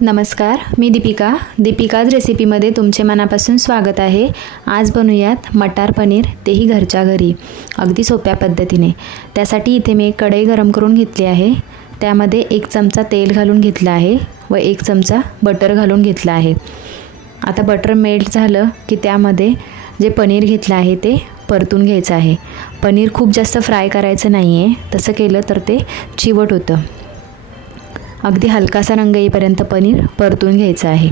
नमस्कार मी दीपिका. दीपिकाज रेसिपीमध्ये तुमचे मनापासून स्वागत आहे. आज बनवूयात मटार पनीर तेही घरच्या घरी. अगदी सोप्या पद्धतीने. त्यासाठी इथे मी एक कढई गरम करून घेतली आहे. त्यामध्ये एक चमचा तेल घालून घेतलं आहे व एक चमचा बटर घालून घेतलं आहे. आता बटर मेल्ट झालं की त्यामध्ये जे पनीर घेतलं आहे ते परतून घ्यायचं आहे. पनीर खूप जास्त फ्राय करायचं नाही आहे तसं केलं तर ते चिवट होतं. अगदी हलकासा रंग येईपर्यंत पनीर परतून घ्यायचं आहे.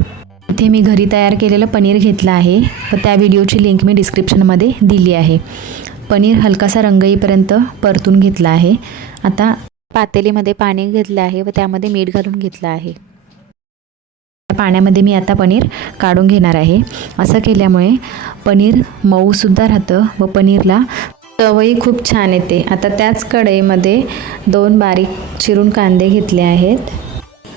इथे मी घरी तयार केलेलं पनीर घेतलं आहे. व त्या व्हिडिओची लिंक मी डिस्क्रिप्शनमध्ये दिली आहे. पनीर हलकासा रंग येईपर्यंत परतून घेतला आहे. आता पातेलीमध्ये पाणी घेतलं आहे व त्यामध्ये मीठ घालून घेतलं आहे. पाण्यामध्ये मी आता पनीर काढून घेणार आहे. असं केल्यामुळे पनीर मऊसुद्धा राहतं व पनीरला चवही खूप छान येते. आता त्याच कढईमध्ये दोन बारीक चिरून कांदे घेतले आहेत.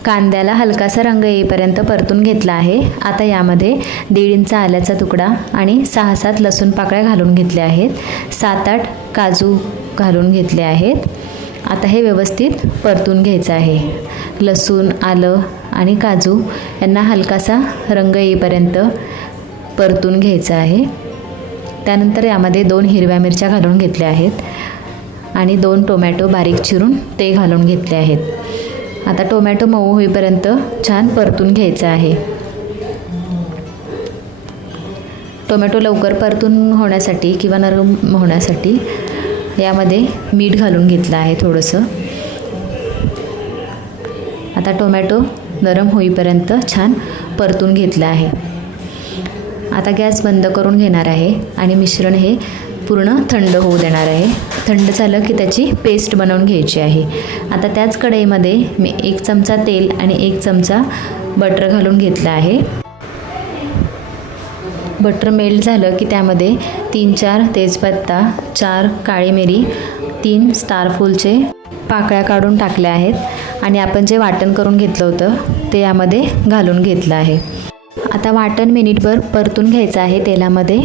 कांद्याला हलकासा रंग येईपर्यंत परतून घेतला आहे. आता यामध्ये दीड इंच आल्याचा तुकडा आणि सहा सात लसूण पाकळ्या घालून घेतल्या आहेत. सात आठ काजू घालून घेतले आहेत. आता हे व्यवस्थित परतून घ्यायचं आहे. लसूण आलं आणि काजू यांना हलकासा रंग येईपर्यंत परतून घ्यायचं आहे. त्यानंतर यामध्ये दोन हिरव्या मिरच्या घालून घेतल्या आहेत आणि दोन टोमॅटो बारीक चिरून ते घालून घेतले आहेत. आता टोमॅटो मऊ होईपर्यंत छान परतून घ्यायचं आहे. टोमॅटो लवकर परतून होण्यासाठी किंवा नरम होण्यासाठी यामध्ये मीठ घालून घेतलं आहे थोडंसं. आता टोमॅटो नरम होईपर्यंत छान परतून घेतलं आहे. आता गॅस बंद करून घेणार आहे आणि मिश्रण हे पूर्ण थंड होऊ देणार आहे. थंड झालं की त्याची पेस्ट बनवून घ्यायची आहे. आता त्याच कढईमध्ये मी एक चमचा तेल आणि एक चमचा बटर घालून घेतलं आहे. बटर मेल्ट झालं की त्यामध्ये तीन चार तेजपत्ता चार काळी मिरी तीन स्टारफूलचे पाकळ्या काढून टाकल्या आहेत आणि आपण जे वाटण करून घेतलं होतं ते यामध्ये घालून घेतलं आहे. आता वाटण मिनिटभर परतून घ्यायचं आहे तेलामध्ये.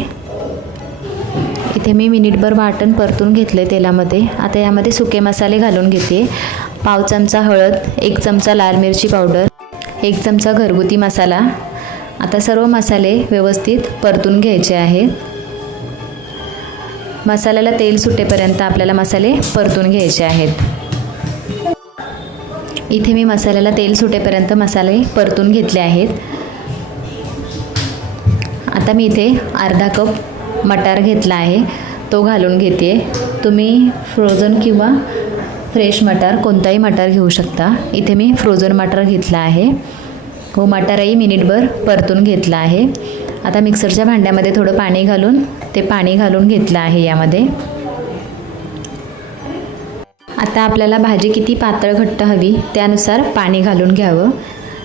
इथे मी मिनिटभर वाटण परतून घेतलं आहे तेलामध्ये. आता यामध्ये सुके मसाले घालून घेते. पाव चमचा हळद एक चमचा लाल मिरची पावडर एक चमचा घरगुती मसाला. आता सर्व मसाले व्यवस्थित परतून घ्यायचे आहेत. मसाल्याला तेल सुटेपर्यंत आपल्याला मसाले परतून घ्यायचे आहेत. इथे मी मसाल्याला तेल सुटेपर्यंत मसाले परतून घेतले आहेत. आता मी इथे अर्धा कप मटार घेतला आहे. तो घालून घेते. तुम्ही फ्रोझन किंवा फ्रेश मटार कोणताही मटार घेऊ शकता. इथे मी फ्रोझन मटार घेतला आहे. हो मटारही मिनिटभर परतून घेतला आहे. आता मिक्सरच्या भांड्यामध्ये थोडं पाणी घालून ते पाणी घालून घेतलं आहे यामध्ये. आता आपल्याला भाजी किती पातळ घट्ट हवी त्यानुसार पाणी घालून घ्यावं.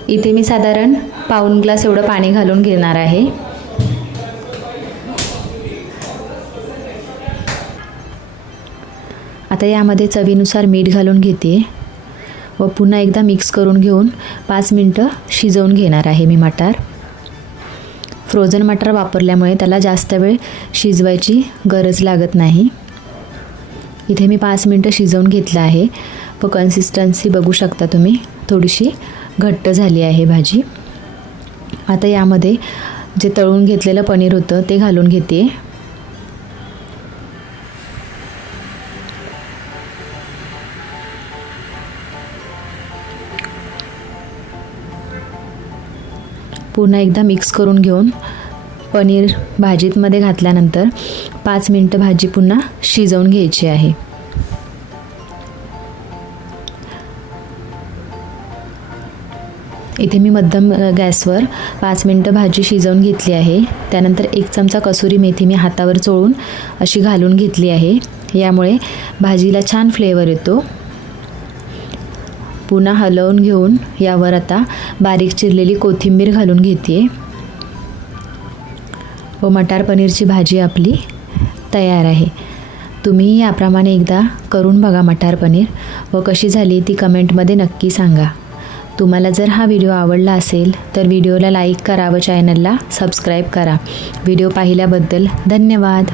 इथे मी साधारण पाऊन ग्लास एवढं पाणी घालून घेणार आहे. आता यामध्ये चवीनुसार मीठ घालून घेते. व पुन्हा एकदा मिक्स करून घेऊन पाच मिनटं शिजवून घेणार आहे मी मटार. फ्रोझन मटार वापरल्यामुळे त्याला जास्त वेळ शिजवायची गरज लागत नाही. इथे मी पाच मिनटं शिजवून घेतलं आहे. व कन्सिस्टन्सी बघू शकता तुम्ही थोडीशी घट्ट झाली आहे भाजी. आता यामध्ये जे तळून घेतलेलं पनीर होतं ते घालून घेते. पुन्हा एकदा मिक्स करून घेऊन पनीर भाजीतमध्ये घातल्यानंतर पाच मिनटं भाजी पुन्हा शिजवून घ्यायची आहे. इथे मी मध्यम गॅसवर पाच मिनटं भाजी शिजवून घेतली आहे. त्यानंतर एक चमचा कसुरी मेथी मी हातावर चोळून अशी घालून घेतली आहे. यामुळे भाजीला छान फ्लेवर येतो. पुन्हा हलवून घेऊन यावर आता बारीक चिरलेली कोथिंबीर घालून घेते व मटार पनीरची भाजी आपली तयार आहे. तुम्ही याप्रमाणे एकदा करून बघा मटार पनीर. व कशी झाली ती कमेंटमध्ये नक्की सांगा. तुम्हाला जर हा व्हिडिओ आवडला असेल तर व्हिडिओला लाईक करा व चॅनलला सबस्क्राईब करा. व्हिडिओ पाहिल्याबद्दल धन्यवाद.